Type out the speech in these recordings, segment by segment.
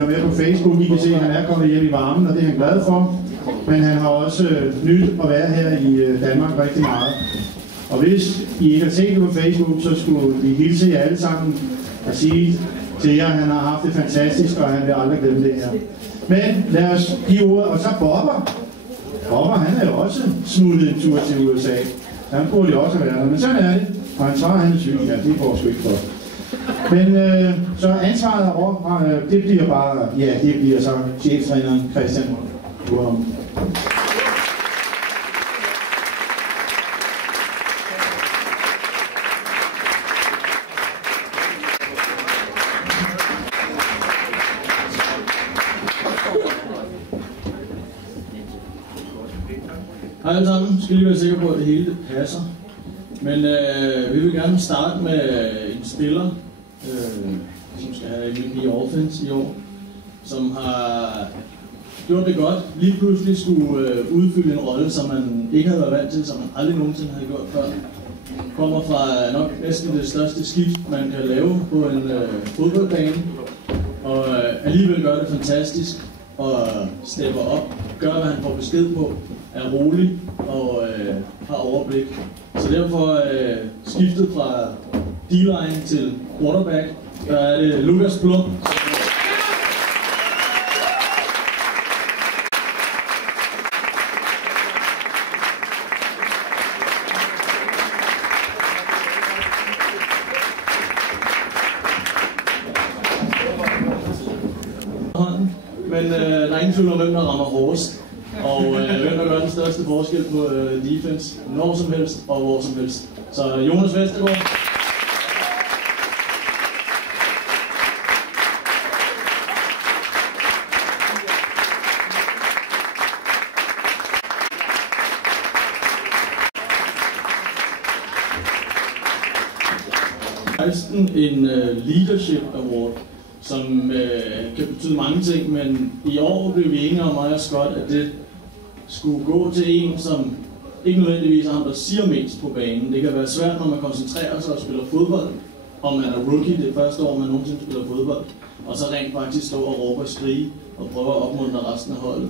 med på Facebook. I kan se, at han er kommet hjem i varmen, og det er han glad for. Men han har også nyt at være her i Danmark rigtig meget. Og hvis I ikke har set det på Facebook, så skulle vi hilse jer alle sammen og sige til jer, at han har haft det fantastisk, og han vil aldrig glemme det her. Men lad os give ordet, og så Bobber. Bobber, han er jo også smuttet en tur til USA. Han burde jo også være der, men sådan er det. Og han svarer, han er syg, ja, det får sgu ikke for. Men så ansvaret over, det bliver bare, ja, det bliver så cheftræneren Christian Burholm. Hej alle sammen, skal lige være sikker på, at det hele passer. Men vi vil gerne starte med en spiller, som skal have en ny offense i år, som har gjort det godt. Lige pludselig skulle udfylde en rolle, som man ikke havde været vant til, som man aldrig nogensinde havde gjort før. Kommer fra nok næsten det største skift, man kan lave på en fodboldbane, og alligevel gør det fantastisk og stepper op, gør hvad han får besked på, er rolig og har overblik. Så derfor skiftet fra D-line til quarterback, der er det Lukas Blum. Men der er ingen tvivl om, hvem der rammer hårdest. Og hvem der gør den største forskel på defense, når som helst og hvor som helst. Så Jonas Vestergaard. En leadership award, som kan betyde mange ting, men i år blev vi enige om, mig og Scott, at det skulle gå til en, som ikke nødvendigvis er ham, der siger mest på banen. Det kan være svært, når man koncentrerer sig og spiller fodbold, og man er rookie det første år, man nogensinde spiller fodbold, og så rent faktisk stå og råbe og skrige og prøve at opmuntre resten af holdet.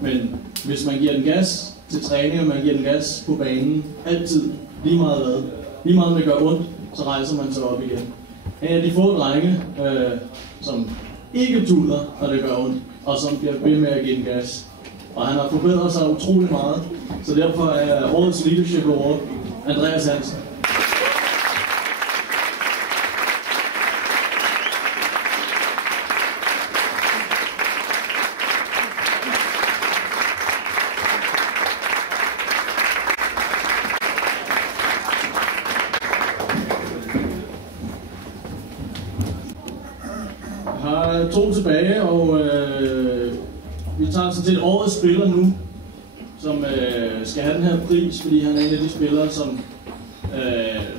Men hvis man giver den gas til træning, og man giver den gas på banen, altid, lige meget hvad, lige meget det gør ondt, så rejser man sig op igen. En af de få drenge, som ikke tuder, når det gør ondt, og som bliver ved med at give den gas. Og han har forbedret sig utrolig meget, så derfor er årets leadership award Andreas Hansen. Jeg har 2 tilbage, og vi tager så til årets spiller nu, som skal have den her pris, fordi han er en af de spillere, som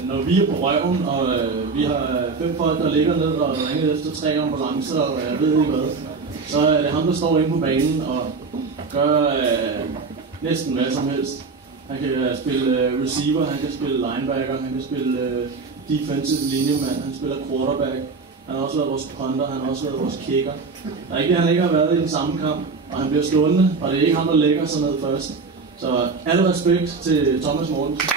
når vi er på røven, og vi har 5 folk, der ligger ned og ringer efter 3 ambulancer, og jeg ved ikke hvad, så er det ham, der står inde på banen og gør næsten hvad som helst. Han kan spille receiver, han kan spille linebacker, han kan spille defensive linjemand, han spiller quarterback. Han har også været vores punter, han har også været vores kicker. Der er ikke det, han ikke har været i den samme kamp, og han bliver stående, og det er ikke ham, der lægger sig ned først. Så al respekt til Thomas Mortensen.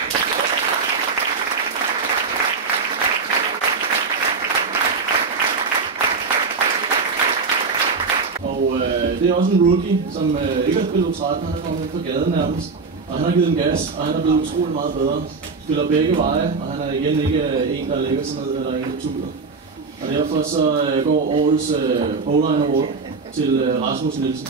Og det er også en rookie, som ikke har spillet 13, han er kommet ind på gaden nærmest. Og han har givet en gas, og han er blevet utrolig meget bedre. Spiller begge veje, og han er igen ikke en, der lægger sig ned, eller en, der tuder. Og derfor så går årets O-line award til Rasmus Nielsen.